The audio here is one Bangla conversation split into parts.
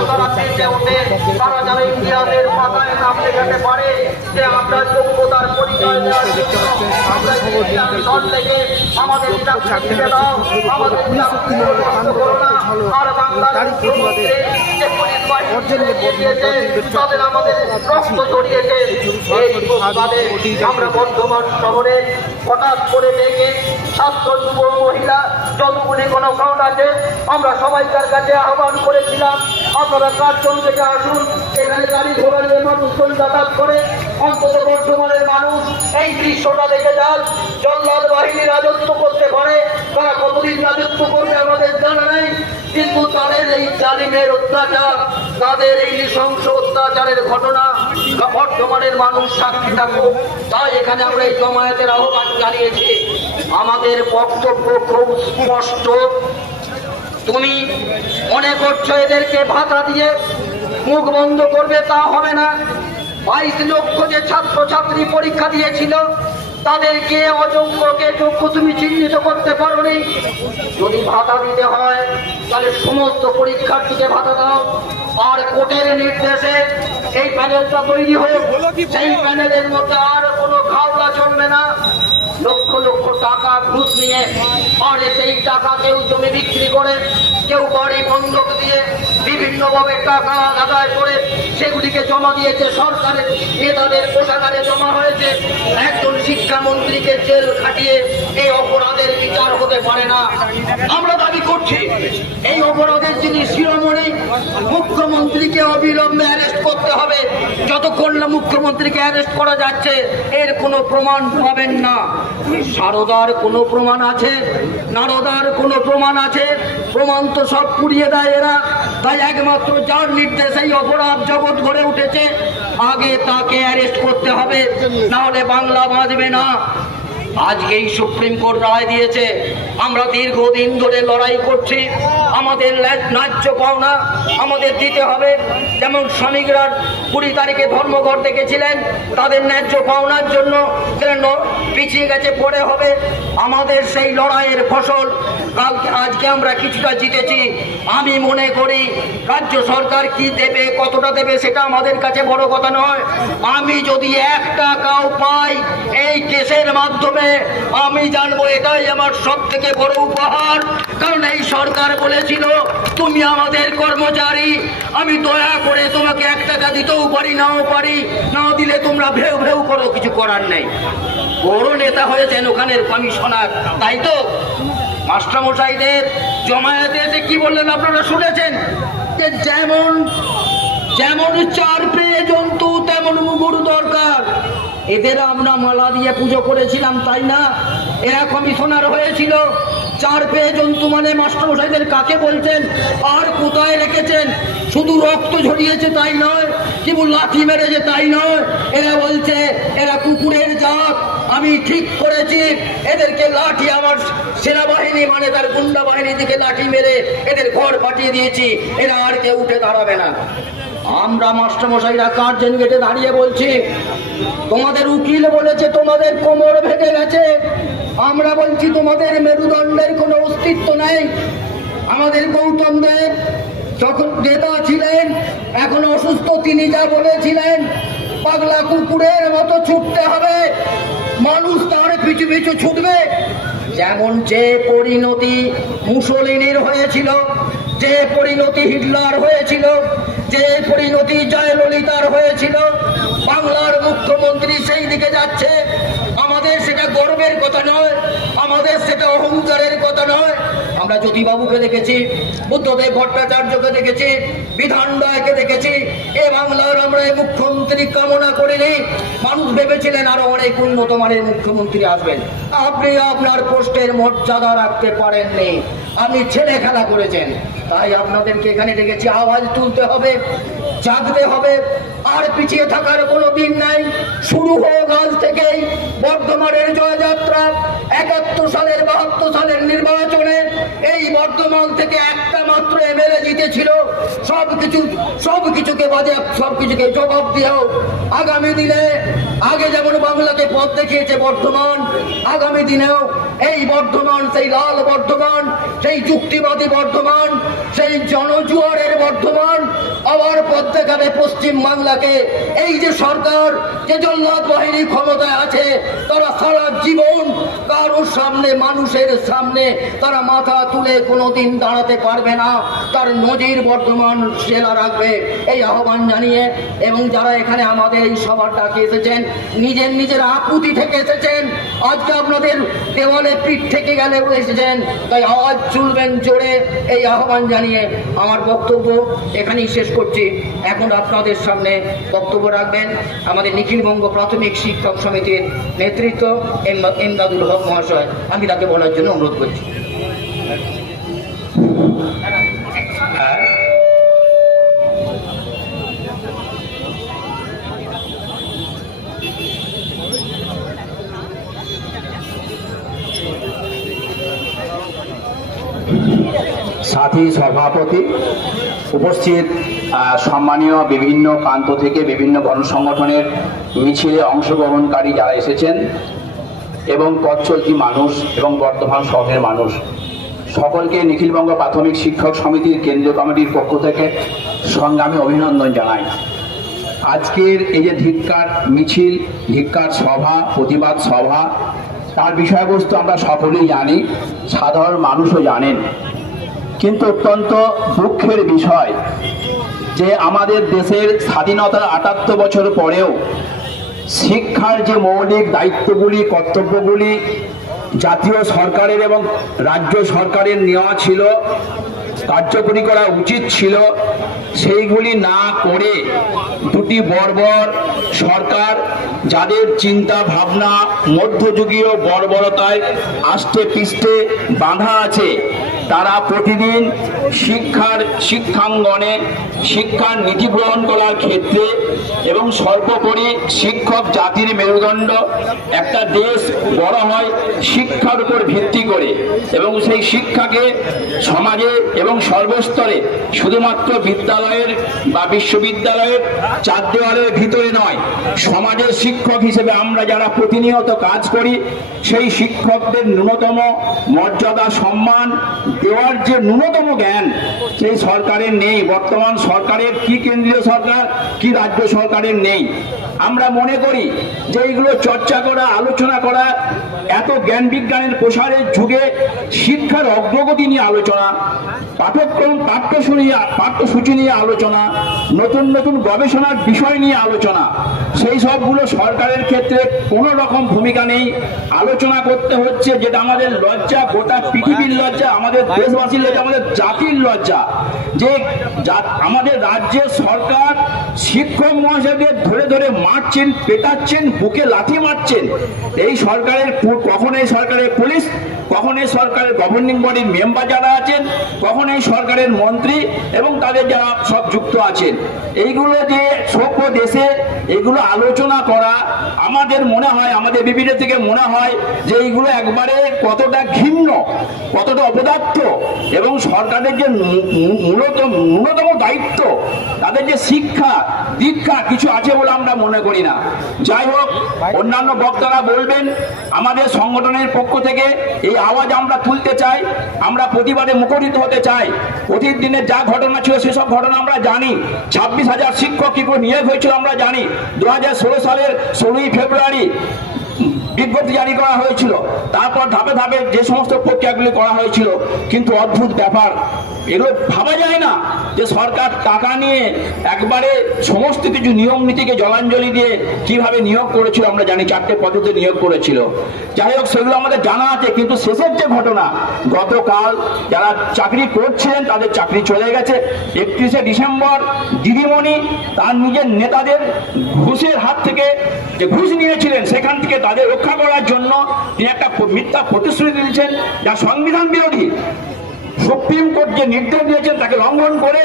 তারা নাম লেখাতে পারে যে আমরা যোগ্যতার আমাদের তাদের আমাদের জড়িয়েছে আমরা বর্ধমান শহরে হঠাৎ করে দেখে ছাত্র যুব মহিলা যতগুলি কোনো ফ্রন্ট আছে আমরা সবাইকার কাছে আহ্বান করেছিলাম আপনারা কার্জন থেকে আসুন। এখানে গাড়ি ঘোড়া নিয়ে মানুষজন যাতায়াত করে। অন্তত বর্ধমানের মানুষ এই দৃশ্যটা দেখে যান। জল্লাদ বাহিনী রাজত্ব করতে পারে। তারা কতদিন রাজত্ব করবে আমাদের জানা নেই। কিন্তু তাদের এই জালিমের অত্যাচার, তাদের এই নৃশংস অত্যাচারের ঘটনা বর্তমানের মানুষ সাক্ষী থাকুক। তাই এখানে আমরা এই জমায়েতের আহ্বান জানিয়েছি। আমাদের বক্তব্য খুব স্পষ্ট। তুমি মনে করছ এদেরকে ভাতা দিয়ে মুখ বন্ধ করবে তা হবে না। বাইশ লক্ষ যে ছাত্রছাত্রী পরীক্ষা দিয়েছিল তাদেরকে অযোগ্যকে যোগ্য তুমি চিহ্নিত করতে পারোনি। যদি ভাতা দিতে হয় তাহলে সমস্ত পরীক্ষার্থীকে ভাতা দাও। আর কোর্টের নির্দেশে এই প্যানেলটা তৈরি হোক। সেই প্যানেলের মধ্যে আর কোনো খাওয়া চলবে না। লক্ষ লক্ষ টাকা ঘুষ নিয়ে পরে সেই টাকা কেউ জমি বিক্রি করে, কেউ বাড়ি বন্ধক দিয়ে বিভিন্নভাবে টাকা আদায় করে সেগুলিকে জমা দিয়েছে সরকারের, নেতাদের কোষাগারে জমা হয়েছে। একজন শিক্ষামন্ত্রীকে জেল খাটিয়ে এই অপরাধের বিচার হতে পারে না। আমরা দাবি করছি, এই অপরাধের যিনি শিরোমণি, মুখ্যমন্ত্রীকে অবিলম্বে অ্যারেস্ট করতে হবে। যতক্ষণ না মুখ্যমন্ত্রীকে অ্যারেস্ট করা যাচ্ছে, এর কোনো প্রমাণ পাবেন না। সারদার কোনো প্রমাণ আছে, নারদার কোনো প্রমাণ আছে, প্রমাণ তো সব পুড়িয়ে দেয় এরা। তাই একমাত্র যার নির্দেশে অপরাধ জগৎ গড়ে উঠেছে, আগে তাকে অ্যারেস্ট করতে হবে না হলে বাংলা বাঁচবে না। আজকেই সুপ্রিম কোর্ট রায় দিয়েছে, আমরা দীর্ঘদিন ধরে লড়াই করছি, আমাদের ন্যায্য পাওনা আমাদের দিতে হবে। যেমন শ্রমিকরা কুড়ি তারিখে ধর্মঘট ডেকেছিলেন তাদের ন্যায্য পাওনার জন্য কেন পিছিয়ে গেছে, পড়ে হবে। আমাদের সেই লড়াইয়ের ফসল, কালকে আজকে আমরা কিছুটা জিতেছি। আমি মনে করি, রাজ্য সরকার কি দেবে, কতটা দেবে, সেটা আমাদের কাছে বড় কথা নয়। আমি যদি এক টাকাও পাই, এই কেসের মাধ্যমে আমি জানব এটাই আমার সব থেকে বড় উপহার। কারণ এই সরকার বলেছিল, তুমি আমাদের কর্মচারী, আমি দয়া করে তোমাকে এক টাকা দিতেও পারি, নাও পারি না দিলে তোমরা ভেউ ভেউ করো, কিছু করার নেই। বড় নেতা হয়েছেন ওখানের কমিশনার, তাই তো? মাস্টারমশাইদের জমায়েতে এসে কি বললেন আপনারা শুনেছেন? যে যেমন যেমন চার পেয়ে জন্তু, তেমন মুগুর দরকার। এদের আমরা মালা দিয়ে পুজো করেছিলাম, তাই না? এরা কমিশনার হয়েছিল। চার পেয়ে জন্তু মানে মাস্টারমশাইদের কাকে বলছেন? আর কোথায় রেখেছেন? শুধু রক্ত ঝরিয়েছে তাই নয় কেবল লাঠি মেরেছে তাই নয়। এরা বলছে, এরা কুকুরের জাত। আমি ঠিক করেছি, এদেরকে লাঠি আমার সেনাবাহিনী মানে তার গুন্ডা বাহিনী দিকে লাঠি মেরে এদের ঘর পাঠিয়ে দিয়েছি। এরা আর কেউ উঠে দাঁড়াবে না। আমরা মাস্টারমশাইরা কার্জন গেটে দাঁড়িয়ে বলছি? তোমাদের উকিল বলেছে, তোমাদের কোমর ভেঙে গেছে। আমরা বলছি, তোমাদের মেরুদণ্ডের কোনো অস্তিত্ব নেই। আমাদের গৌতম দেব যখন নেতা ছিলেন, এখন অসুস্থ তিনি যা বলেছিলেন, পাগলা কুকুরের মতো ছুটতে হবে। মানুষ তার পিছু পিছু ছুটবে। যেমন যে পরিণতি মুসলিনের হয়েছিল, যে পরিণতি হিটলার হয়েছিল, যে পরিণতি জয়ললিতার হয়েছিল বাংলার মুখ্যমন্ত্রী সেই দিকে যাচ্ছে। আমাদের সেটা গর্বের কথা নয়, আমাদের সেটা অহংকারের কথা নয়। আমরা জ্যোতিবাবুকে দেখেছি, বুদ্ধদেব ভট্টাচার্যকে দেখেছি বিধান রায়কে দেখেছি। এ বাংলার আমরা এই মুখ্যমন্ত্রী কামনা করিনি। মানুষ ভেবেছিলেন আরও অনেক উন্নত মানের মুখ্যমন্ত্রী আসবেন। আপনি আপনার পোস্টের মর্যাদা রাখতে পারেননি। আপনি ছেলে খেলা করেছেন। তাই আপনাদেরকে এখানে ডেকেছি, আওয়াজ তুলতে হবে, জাগতে হবে। আর পিছিয়ে থাকার কোনো দিন নাই। শুরু হোক আজ থেকেই বর্ধমানের জয়যাত্রা। একাত্তর সালের বাহাত্তর সালের নির্বাচনে এই বর্ধমান থেকে একটা মাত্র এমএলএ জিতেছিল সব কিছু সব কিছুকে বাজে সব কিছুকে জবাব দিয়েও আগামী দিনে, আগে যেমন বাংলাকে পথ দেখিয়েছে বর্ধমান, আগামী দিনেও এই বর্ধমান, সেই লাল বর্ধমান, সেই যুক্তিবাদী বর্ধমান, সেই জনজুয়ারের বর্ধমান, আবার পথ দেখাবে পশ্চিম বাংলাকে। এই যে সরকার, যে জল্লাদ বাহিনী ক্ষমতায় আছে, তারা সারা জীবন কারোর সামনে, মানুষের সামনে তারা মাথা তুলে কোনোদিন দাঁড়াতে পারবে না। তার নজির বর্ধমান জেলা রাখবে। এই আহ্বান জানিয়ে এবং যারা এখানে আমাদের এই সভার ডাকে এসেছেন, নিজের নিজের আকুতি থেকে এসেছেন আজকে আপনাদের দেওয়ালে পিঠ থেকে গেলে এসেছেন, তাই আওয়াজ চুলবেন জোরে, এই আহ্বান জানিয়ে আমার বক্তব্য এখানেই শেষ করছি। এখন আপনাদের সামনে বক্তব্য রাখবেন আমাদের নিখিলবঙ্গ প্রাথমিক শিক্ষক সমিতির নেতৃত্ব এম- এমদাদুল হক মহাশয়। আমি তাকে বলার জন্য অনুরোধ করছি। সাথী সভাপতি উপস্থিত সম্মানীয় বিভিন্ন প্রান্ত থেকে বিভিন্ন গণসংগঠনের মিছিলে অংশগ্রহণকারী যারা এসেছেন এবং পথ চলতি মানুষ এবং বর্ধমান শহরের মানুষ। সকলকে নিখিলবঙ্গ প্রাথমিক শিক্ষক সমিতির কেন্দ্রীয় কমিটির পক্ষ থেকে সংগ্রামী অভিনন্দন জানাই। আজকের এই যে ধিক্কার মিছিল, ধিক্কার সভা, প্রতিবাদ সভা, তার বিষয়বস্তু আমরা সকলেই জানি, সাধারণ মানুষও জানেন। কিন্তু অত্যন্ত দুঃখের বিষয় যে আমাদের দেশের স্বাধীনতার আটাত্তর বছর পরেও শিক্ষার যে মৌলিক দায়িত্বগুলি, কর্তব্যগুলি জাতীয় সরকারের এবং রাজ্য সরকারের নেওয়া ছিল, কার্যকরী করা উচিত ছিল, সেইগুলি না করে দুটি বর্বর সরকার যাদের চিন্তা ভাবনা মধ্যযুগীয় বর্বরতায় আষ্টে পিষ্টে বাঁধা আছে তারা প্রতিদিন শিক্ষার শিক্ষাঙ্গনে শিক্ষার নীতি গ্রহণ করার ক্ষেত্রে এবং সর্বোপরি শিক্ষক জাতির মেরুদণ্ড একটা দেশ বড় হয় শিক্ষার উপর ভিত্তি করে এবং সেই শিক্ষাকে সমাজে এবং সর্বস্তরে শুধুমাত্র বিদ্যালয়ের বা বিশ্ববিদ্যালয়ের চার দেওয়ালের ভিতরে নয়, সমাজের শিক্ষক হিসেবে আমরা যারা প্রতিনিয়ত কাজ করি, সেই শিক্ষকদের ন্যূনতম মর্যাদা, সম্মান দেওয়ার যে ন্যূনতম জ্ঞান সেই সরকারের নেই, বর্তমান সরকারের কি কেন্দ্রীয় সরকার, কি রাজ্য সরকারের নেই। আমরা মনে করি যে এইগুলো চর্চা করা, আলোচনা করা, এত জ্ঞান বিজ্ঞানের প্রসারের যুগে শিক্ষার অগ্রগতি নিয়ে আলোচনা, পাঠ্যক্রম, পাঠ্যসূচি পাঠ্যসূচি নিয়ে আলোচনা, নতুন নতুন গবেষণার বিষয় নিয়ে আলোচনা, সেই সবগুলো সরকারের ক্ষেত্রে কোনো রকম ভূমিকা নেই। আলোচনা করতে হচ্ছে যেটা আমাদের লজ্জা, গোটা পৃথিবীর লজ্জা, আমাদের আমাদের জাতির লজ্জা। যে আমাদের রাজ্যে সরকার শিক্ষক মহাশয়কে ধরে ধরে মারছেন, পেটাচ্ছেন, বুকে লাথি মারছেন। এই সরকারের কখন এই সরকারের পুলিশ? কখন এই সরকারের গভর্নিং বডির মেম্বার যারা আছেন কখন এই সরকারের মন্ত্রী এবং তাদের যারা সব যুক্ত আছেন। এইগুলো যে সভ্য দেশে এগুলো আলোচনা করা, আমাদের মনে হয়, আমাদের বিবিধ থেকে মনে হয় যে এইগুলো একবারে কতটা ঘিন্ন কতটা অপদার্থ এবং সরকারের যে মূলত, ন্যূনতম দায়িত্ব, তাদের যে শিক্ষা, দীক্ষা কিছু আছে বলে আমরা মনে করি না। যাই হোক, অন্যান্য বক্তারা বলবেন, আমাদের সংগঠনের পক্ষ থেকে এই আওয়াজ আমরা তুলতে চাই, আমরা প্রতিবাদে মুখরিত হতে চাই। অতীত দিনে যা ঘটনা ছিল সেসব ঘটনা আমরা জানি। ছাব্বিশ হাজার শিক্ষক কি করে নিয়োগ হয়েছিল আমরা জানি। দু হাজার ষোলো সালের ষোলোই ফেব্রুয়ারি বিজ্ঞপ্তি জারি করা হয়েছিল। তারপর ধাপে ধাপে যে সমস্ত প্রক্রিয়াগুলি করা হয়েছিল, কিন্তু অদ্ভুত ব্যাপার। এগুলো ভাবা যায় না যে সরকার টাকা নিয়ে একবারে সমস্ত কিছু নিয়ম নীতিকে জলাঞ্জলি দিয়ে কীভাবে নিয়োগ করেছিল আমরা জানি, চারটে পদ্ধতি নিয়োগ করেছিল। যাই হোক, সেগুলো আমাদের জানা আছে, কিন্তু শেষের যে ঘটনা, গতকাল যারা চাকরি করছিলেন তাদের চাকরি চলে গেছে। একত্রিশে ডিসেম্বর, দিদিমণি তার নিজের নেতাদের ঘুষের হাত থেকে যে ঘুষ নিয়েছিলেন, সেখান থেকে তাদের রক্ষা করার জন্য তিনি একটা মিথ্যা প্রতিশ্রুতি দিয়েছেন, যা সংবিধান বিরোধী। সুপ্রিম কোর্ট যে নির্দেশ দিয়েছেন তাকে লঙ্ঘন করে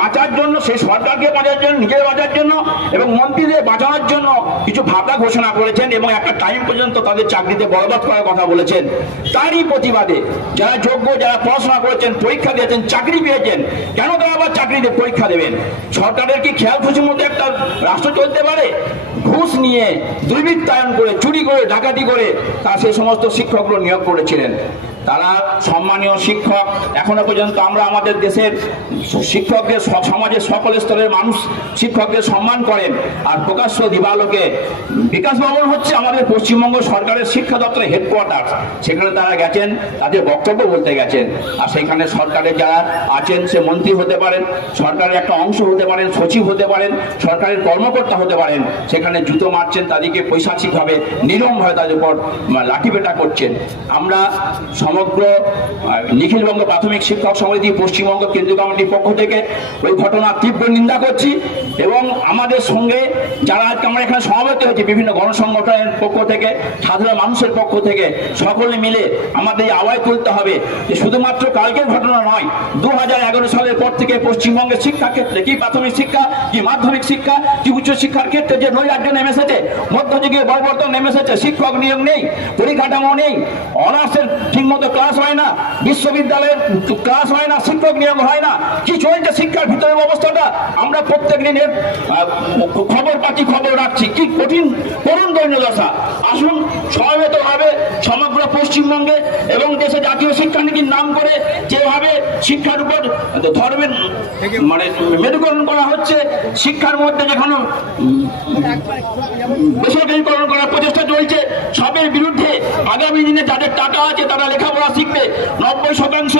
বাঁচার জন্য, সেই সরকারকে বাঁচার জন্য নিজের বাঁচার জন্য এবং মন্ত্রীদের বাঁচানোর জন্য কিছু ভাতা ঘোষণা করেছেন এবং একটা টাইম পর্যন্ত তাদের চাকরিতে বরবাদ করার কথা বলেছেন। তারই প্রতিবাদে যারা যোগ্য, যারা পড়াশোনা করেছেন, পরীক্ষা দিয়েছেন, চাকরি পেয়েছেন, কেন তারা আবার চাকরিতে পরীক্ষা দেবেন? সরকারের কি খেয়াল খুশির মধ্যে একটা রাষ্ট্র চলতে পারে? ঘুষ নিয়ে দুর্বৃত্তায়ন করে, চুরি করে, ডাকাতি করে তারা সেই সমস্ত শিক্ষকগুলো নিয়োগ করেছিলেন। তারা সম্মানীয় শিক্ষক, এখনও পর্যন্ত আমরা আমাদের দেশের শিক্ষকদের স- সমাজের সকল স্তরের মানুষ শিক্ষকদের সম্মান করেন। আর প্রকাশ্য দিবালোকে, বিকাশ ভবন হচ্ছে আমাদের পশ্চিমবঙ্গ সরকারের শিক্ষা দপ্তরের হেডকোয়ার্টার সেখানে তারা গেছেন, তাদের বক্তব্য বলতে গেছেন। আর সেখানে সরকারের যারা আছেন, সে মন্ত্রী হতে পারেন, সরকারের একটা অংশ হতে পারেন, সচিব হতে পারেন, সরকারের কর্মকর্তা হতে পারেন। সেখানে জুতো মারছেন, তাদেরকে পৈশাচিকভাবে নিরমভাবে তাদের উপর লাঠিপেটা করছেন। আমরা সমগ্র নিখিলবঙ্গ প্রাথমিক শিক্ষক সমিতি, পশ্চিমবঙ্গ কেন্দ্রীয় কমিটির পক্ষ থেকে ওই ঘটনার তীব্র নিন্দা করছি এবং আমাদের সঙ্গে যারা আজকে আমরা এখানে সমাবেত হয়েছি, বিভিন্ন গণসংগঠনের পক্ষ থেকে, সাধারণ মানুষের পক্ষ থেকে, সকলে মিলে আমাদের আওয়াজ তুলতে হবে যে শুধুমাত্র কালকের ঘটনা নয় দু সালের পর থেকে পশ্চিমবঙ্গের শিক্ষা ক্ষেত্রে কি প্রাথমিক শিক্ষা, কি মাধ্যমিক শিক্ষা, কি উচ্চ শিক্ষার ক্ষেত্রে যে নৈরাজ্য নেমে এসেছে মধ্যযুগে পরিবর্তন নেমে এসেছে, শিক্ষক নিয়োগ নেই, পরিকাঠামো নেই, অনার্সের ঠিকমতো ক্লাস হয় না, বিশ্ববিদ্যালয়ের ক্লাস হয় না, শিক্ষক নিয়োগ হয় না, কি চলছে শিক্ষার ভিতরের অবস্থাটা? আমরা প্রত্যেক দিনের খবর পাচ্ছি, খবর রাখছি, কি কঠিন করুন দৈন্য দশা। আসুন সমবেত ভাবে সমগ্র পশ্চিমবঙ্গে এবং দেশে জাতীয় শিক্ষানীতির নাম করে যেভাবে শিক্ষার উপর ধর্মের মানে মেরুকরণ করা হচ্ছে, শিক্ষার মধ্যে যেখানে বেসরকারীকরণ করার প্রচেষ্টা চলছে। সবের বিরুদ্ধে আগামী দিনে যাদের টাকা আছে তারা লেখাপড়া শিখবে। নব্বই শতাংশ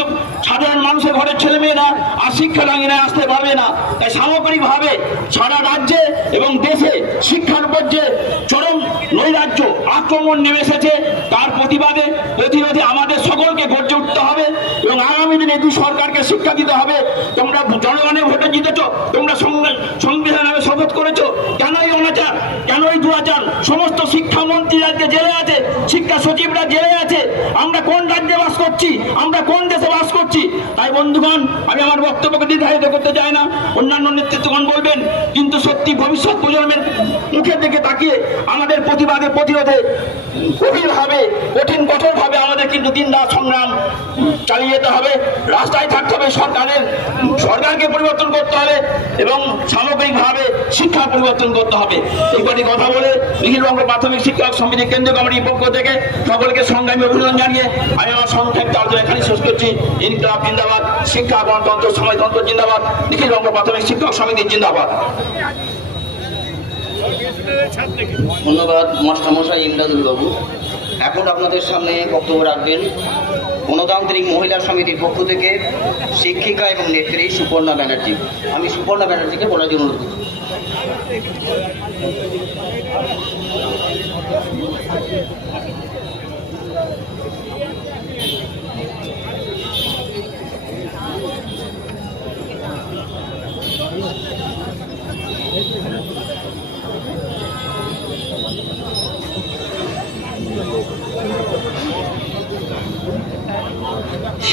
সাধারণ মানুষের ঘরের ছেলে মেয়েরা আর শিক্ষা লাঙিয়ে আসতে পারবে না। তাই সামগ্রিকভাবে সারা রাজ্যে এবং দেশে শিক্ষার উপর যে চরম নৈরাজ্য আক্রমণ নেমে এসেছে, তার প্রতিবাদে, প্রতিরোধে আমাদের সকলকে গর্জে উঠতে হবে এবং আগামী দিনে দু সরকারকে শিক্ষা দিতে হবে। তোমরা জনগণের ভোটে জিতেছ, তোমরা সংবিধান- শপথ করেছ কেন এই অনাচার কেন এই দুরাচার সমস্ত শিক্ষামন্ত্রী রাজ্যে জেলে আছে, শিক্ষা সচিবরা জেলে আছে, আমরা কোন রাজ্যে বাস করছি, আমরা কোন দেশে বাস করছি তাই বন্ধুগণ, আমি আমার বক্তব্যকে নির্ধারিত করতে চাই না। অন্যান্য নেতৃত্বগণ বলবেন, কিন্তু সত্যি ভবিষ্যৎ প্রজন্মের মুখের দিকে তাকিয়ে আমাদের প্রতিবাদে, প্রতিরোধে গভীরভাবে, কঠিন, কঠোরভাবে আমাদের কিন্তু দিন রাত সংগ্রাম চালিয়ে যেতে হবে। রাস্তায় থাকতে হবে সরকারের, সরকারকে পরিবর্তন করতে হবে এবং সামগ্রিকভাবে শিক্ষা পরিবর্তন করতে হবে। এই কথা বলে নিখিলবঙ্গ প্রাথমিক শিক্ষক সমিতি কেন্দ্রীয় কমিটির পক্ষ থেকে সকলকে সংগ্রামী অভিনন্দন জানিয়ে আমি আমার সংক্ষিপ্ত আলোচনা এখানে শেষ করছি। ইনকলাব জিন্দাবাদ। শিক্ষা গণতন্ত্র সমাজতন্ত্র জিন্দাবাদ নিখিলবঙ্গ প্রাথমিক শিক্ষক সমিতি জিন্দাবাদ। ধন্যবাদ মাস্টারমশাই ইমদাদুল বাবু এখন আপনাদের সামনে বক্তব্য রাখবেন গণতান্ত্রিক মহিলা সমিতির পক্ষ থেকে শিক্ষিকা এবং নেত্রী সুপর্ণা ব্যানার্জি। আমি সুপর্ণা ব্যানার্জিকে বলার জন্য অনুরোধ করছি।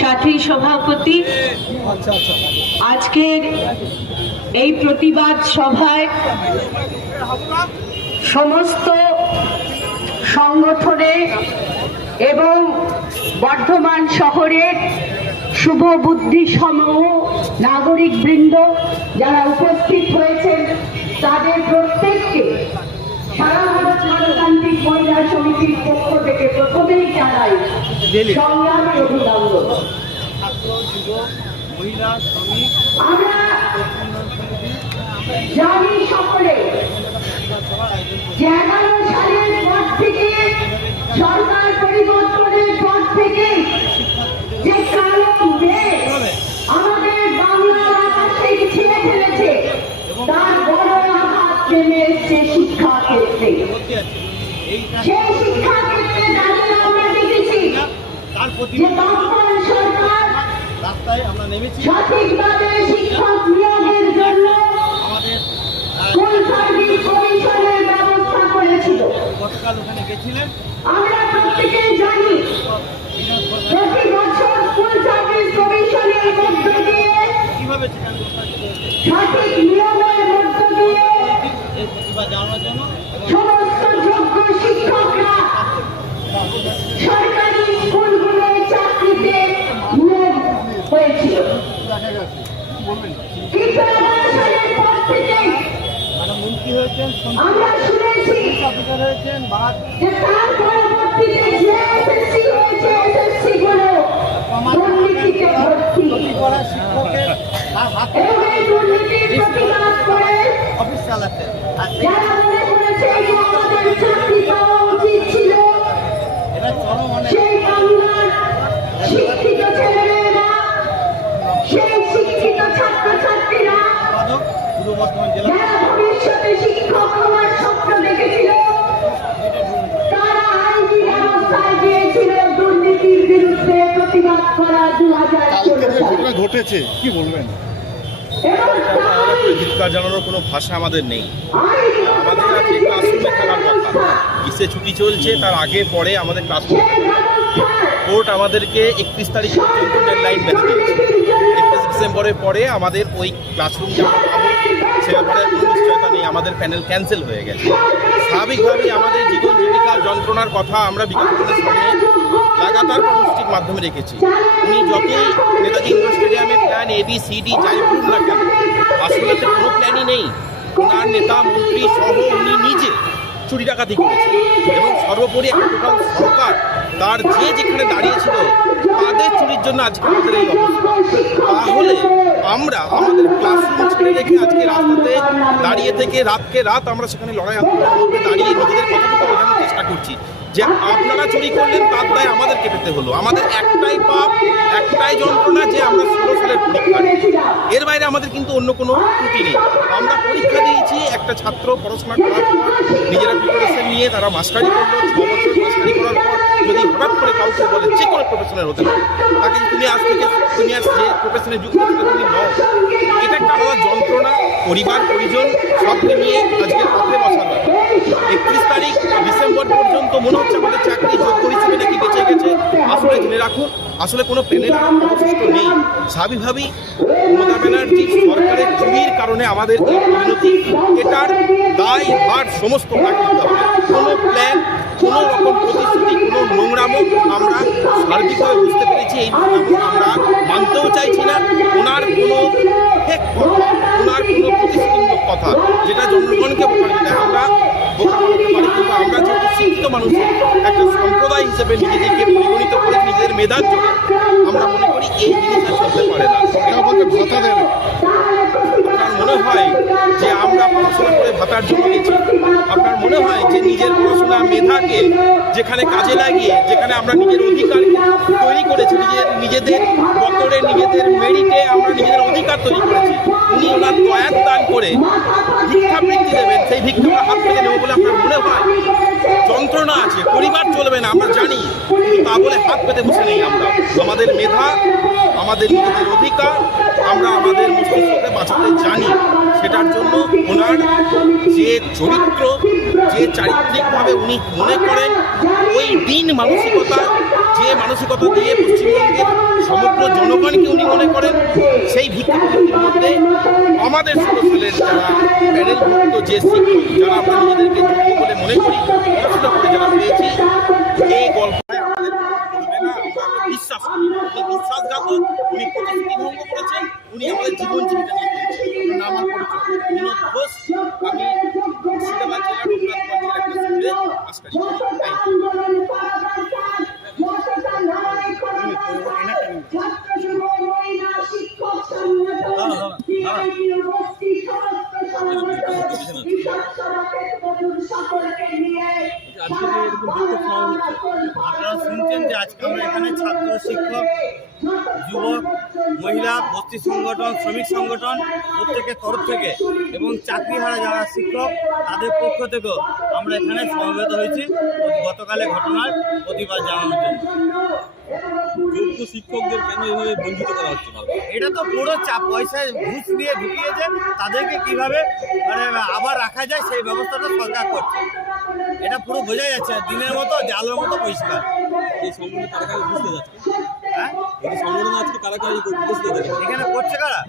সাথী সভাপতি। আজকের এই প্রতিবাদ সভায় সমস্ত সংগঠনে এবং বর্ধমান শহরের শুভ বুদ্ধি সমূহ নাগরিক বৃন্দ যারা উপস্থিত হয়েছেন, তাদের প্রত্যেককে সারা ভারত গণতান্ত্রিক মহিলা সমিতির পক্ষ থেকে প্রথমেই জানাই সংগ্রামী অভিনন্দন আমরা জানি সকলে যে ক্ষেত্রে সেই শিক্ষা ক্ষেত্রে দাঁড়িয়ে আমরা দেখেছি যে বামপন সরকার সঠিকভাবে শিক্ষক নিয়োগের জন্য স্কুল সার্ভিস কমিশনের ব্যবস্থা করেছিল। আমরা প্রত্যেকেই জানি প্রতি বছর স্কুল সার্ভিস কমিশন মধ্য দিয়ে সঠিক আমরা শুনেছি যে তার পরবর্তীতে যে এসএসসি হয়েছে এসএসসি গুলো দুর্নীতিতে ভর্তি। এবং এই দুর্নীতির প্রতিবাদ করে যারা মনে করেছে যে আমাদের ষোলো সালে। ঘটেছে কি বলবেন? চিৎকার জানানোর কোনো ভাষা আমাদের নেই। আমাদের আজকে ক্লাসরুমে থাকার কথা। গ্রীষ্মে ছুটি চলছে তার আগে পরে আমাদের ক্লাসরুম কোর্ট আমাদেরকে একত্রিশ তারিখ পর্যন্ত ডেডলাইন বেঁধে দিয়েছে। একত্রিশ ডিসেম্বরের পরে আমাদের ওই ক্লাসরুম যে আমরা পাবো সে ব্যাপারে কোনো নিশ্চয়তা নেই আমাদের প্যানেল ক্যান্সেল হয়ে গেছে। স্বাভাবিকভাবেই আমাদের জীবন জীবিকা যন্ত্রণার কথা আমরা বিগত দিনের সামনে লাগাতার কর্মসূচির মাধ্যমে রেখেছি। উনি যতই নেতাজি ইন্ডোর স্টেডিয়ামে plan A B C D যাই বলুন না কেন আসলে তো কোনো প্ল্যানই নেই। ওনার নেতা, মন্ত্রী সহ উনি নিজে চুরি ডাকাতি করেছে এবং সর্বোপরি একটা টোটাল সরকার, তার যে যেখানে দাঁড়িয়েছিল, তাদের চুরির জন্য আজকে আমাদের এই অবস্থা। তাহলে আমরা আমাদের ক্লাসরুম ছেড়ে রেখে আজকে রাস্তাতে দাঁড়িয়ে থেকে রাতকে রাত আমরা সেখানে লড়াই আন্দোলনের দাঁড়িয়ে নিজেদের কথাটুকু যে আপনারা চুরি করলেন, তার দায় আমাদেরকে পেতে হলো। আমাদের একটাই পাপ, একটাই যন্ত্রণা যে আমরা ষোলো সালের পরীক্ষা এর বাইরে আমাদের কিন্তু অন্য কোনো ত্রুটি নেই। আমরা পরীক্ষা দিয়েছি, একটা ছাত্র পড়াশোনা করার পর নিজেরা প্রিপারেশন নিয়ে তারা মাস্টারি করল, ছ বছর মাস্টারি করার পর যদি হঠাৎ করে কাউকে বলে যে কোনো প্রফেশনের হতে পারে, তাকে তুমি আজ থেকে তুমি আজ যে প্রফেশনে যুক্ত থেকে তুমি নও। এটা একটা আলাদা যন্ত্রণা, পরিবার, পরিজন সবকে নিয়ে আজকে পথে বসানো একত্রিশ তারিখ, ডিসেম্বর পর্যন্ত মনে হচ্ছে আমাদের চাকরি যোগ্য হিসেবে নাকি বেঁচে গেছে। আসলে জেনে রাখুন, আসলে কোনো প্যানেল অবশিষ্ট নেই। স্বাভাবিকভাবেই মমতা ব্যানার্জি সরকারের চুরির কারণে আমাদের এই পরিণতি, এটার দায়, ভার সমস্ত নিতে হবে কোনো প্ল্যান কোনো রকম প্রতিশ্রুতি, কোনো নোংরামো আমরা সার্বিকভাবে বুঝতে পেরেছি, এই আমরা মানতেও চাইছি না। ওনার কোনো ফেক কথা, ওনার কোনো প্রতিশ্রুতিমূলক কথা, যেটা জনগণকে দেয় আমরা বোকা বানাতে পারি কিন্তু আমরা যেহেতু শিক্ষিত মানুষ, একটা সম্প্রদায় হিসেবে নিজেদেরকে পরিগণিত করে নিজেদের মেধার জন্য, আমরা মনে করি এই জিনিসটা চলতে পারে না। ভাতা দেবে। মনে হয় যে আমরা পড়াশোনা করে ভাতার জন্য গেছি? আপনার মনে হয় যে নিজের পড়াশোনা মেধাকে যেখানে কাজে লাগিয়ে, যেখানে আমরা নিজের অধিকারকে তৈরি করেছি, নিজের নিজেদের বতরে, নিজেদের মেরিটে আমরা নিজেদের অধিকার তৈরি করেছি, উনি ওনার দয়ার দান করে ভিক্ষাবৃত্তি দেবেন, সেই ভিক্ষা আমরা হাত থেকে নেব বলে আপনার মনে হয়? যন্ত্রণা আছে, পরিবার চলবে না, আমরা জানি তা বলে হাত পেতে বসে নেই আমরা। আমাদের মেধা, আমাদের নিজেদের অধিকার, আমরা আমাদের মস্তিষ্ককে বাঁচাতে জানি। সেটার জন্য ওনার যে চরিত্র, যে চারিত্রিকভাবে উনি মনে করেন, ওই দিন মানসিকতা, যে মানসিকতা দিয়ে পশ্চিমবঙ্গের সমগ্র জনগণকে উনি মনে করেন, সেই ভিত্তির মধ্যে আমাদের সালের যারা প্যানেলভুক্ত যে শিক্ষক, যারা আমরা নিজেদেরকে যোগ্য বলে মনে করি পড়াশোনা করে যারা পেয়েছি আপনারা শুনছেন যে আজকে আমরা এখানে ছাত্র শিক্ষক যুবক মহিলা বস্তি সংগঠন শ্রমিক সংগঠন প্রত্যেকের তরফ থেকে এবং চাকরিহারা যারা শিক্ষক তাদের পক্ষ থেকেও আমরা এখানে সমবেত হয়েছি গতকালের ঘটনার প্রতিবাদ জানানোর জন্য। যোগ্য শিক্ষকদের কেন এভাবে বঞ্চিত করা হচ্ছে? এটা তো পুরো চাপ পয়সায় ঘুষ দিয়ে ঢুকিয়েছে তাদেরকে কীভাবে মানে আবার রাখা যায় সেই ব্যবস্থাটা সরকার করছে। এটা পুরো বোঝা যাচ্ছে দিনের মতো জালের মতো পরিষ্কার। এই তারা বুঝতে যাচ্ছে হ্যাঁ? এই সংগঠন আজকে কারা কারা উপস্থিত আছে এখানে করছে কারা?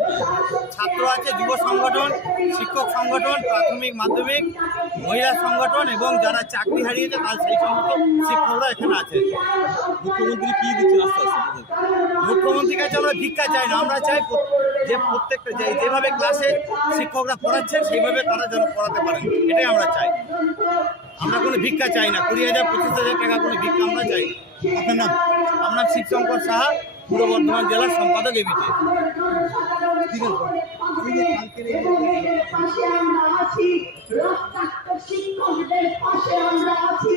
ছাত্র আছে যুব সংগঠন শিক্ষক সংগঠন প্রাথমিক মাধ্যমিক মহিলা সংগঠন এবং যারা চাকরি হারিয়েছে তার সেই সমস্ত শিক্ষকরা এখানে আছে। মুখ্যমন্ত্রী কি দিচ্ছে আস্তে আস্তে মুখ্যমন্ত্রীর কাছে আমরা ভিক্ষা চাই না আমরা চাই যে প্রত্যেকটা যে যেভাবে ক্লাসে শিক্ষকরা পড়াচ্ছেন সেইভাবে তারা যেন পড়াতে পারেন এটাই আমরা চাই। আমরা কোনো ভিক্ষা চাই না। কুড়ি হাজার পঁচিশ হাজার টাকা কোনো ভিক্ষা আমরা চাই। আপনার নাম? আমার শিবশঙ্কর সাহা পূর্ব বর্ধমান জেলার সম্পাদক এবিতে পাশে আমরা আছি রক্তাক্ত শিক্ষকদের পাশে আমরা আছি।